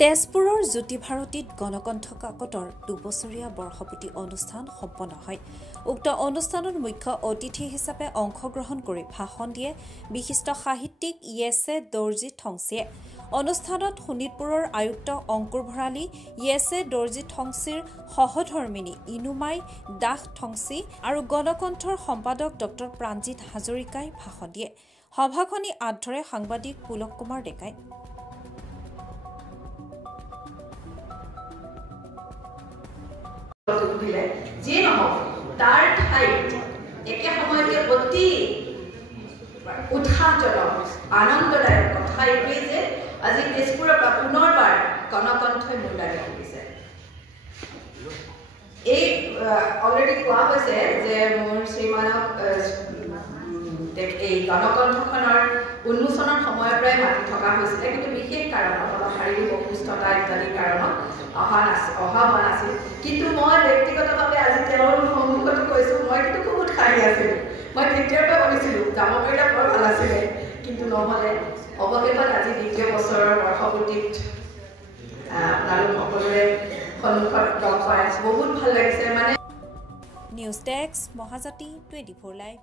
তেজপুৰৰ জ্যোতি ভাৰতীত গণকণ্ঠ কাকতৰ ২ বছৰীয়া বৰ্ষপূৰ্তি অনুষ্ঠান সম্পন্ন হয়। উক্ত অনুষ্ঠানত মুখ্য অতিথি হিচাপে অংশগ্ৰহণ কৰি ভাষণ দিয়ে বিশিষ্ট সাহিত্যিক য়েছে দৰ্জী থংচীয়ে। অনুষ্ঠানত শোণিতপুৰৰ আয়ুক্ত অংকুৰ ভৰালী, য়েছে দৰ্জী থংচীৰ সহধৰ্মিনী ইনুমাই দাস থংচী আৰু গণকণ্ঠৰ সম্পাদক ড প্ৰাণজিৎ হাজৰিকাই ভাষণ দিয়ে। সভাখনি আঁত ধৰে সাংবাদিক পুলক কুমাৰ ডেকাই। যে নহওক তাৰ ঠাইত একে সময়তে অতি উৎসাহজনক আনন্দদায়ক কথা এইটোৱেই যে আজি তেজপুৰৰ পৰা পুনৰবাৰ গণকণ্ঠই মূল্যায়ন কৰিছে। এই অলৰেডি কোৱা হৈছে যে মোৰ শ্ৰীমানক এই গণকণ্ঠখনৰ উন্মোচনৰ সময়ৰ পৰাই মাতি থকা হৈছিলে, কিন্তু বিশেষ কাৰণত অলপ শাৰীৰিক অসুস্থতা ইত্যাদিৰ কাৰণত অহা হোৱা নাছিল। কিন্তু মই ব্যক্তিগতভাৱে আজি তেওঁৰ সন্মুখত কৈছোঁ, মই কিন্তু খুব উৎসাহী আছিলোঁ। মই তেতিয়াৰ পৰা ভাবিছিলোঁ যাব পাৰিলে বৰ ভাল আছিলে, কিন্তু নহ'লে। অৱশেষত আজি ২য় বছৰৰ বৰ্ষপূৰ্তিত আপোনালোক সকলোৰে সন্মুখত লগ পাই বহুত ভাল লাগিছে। মানে নিউজ ডেস্ক, মহাজাতি 24 লাইভ।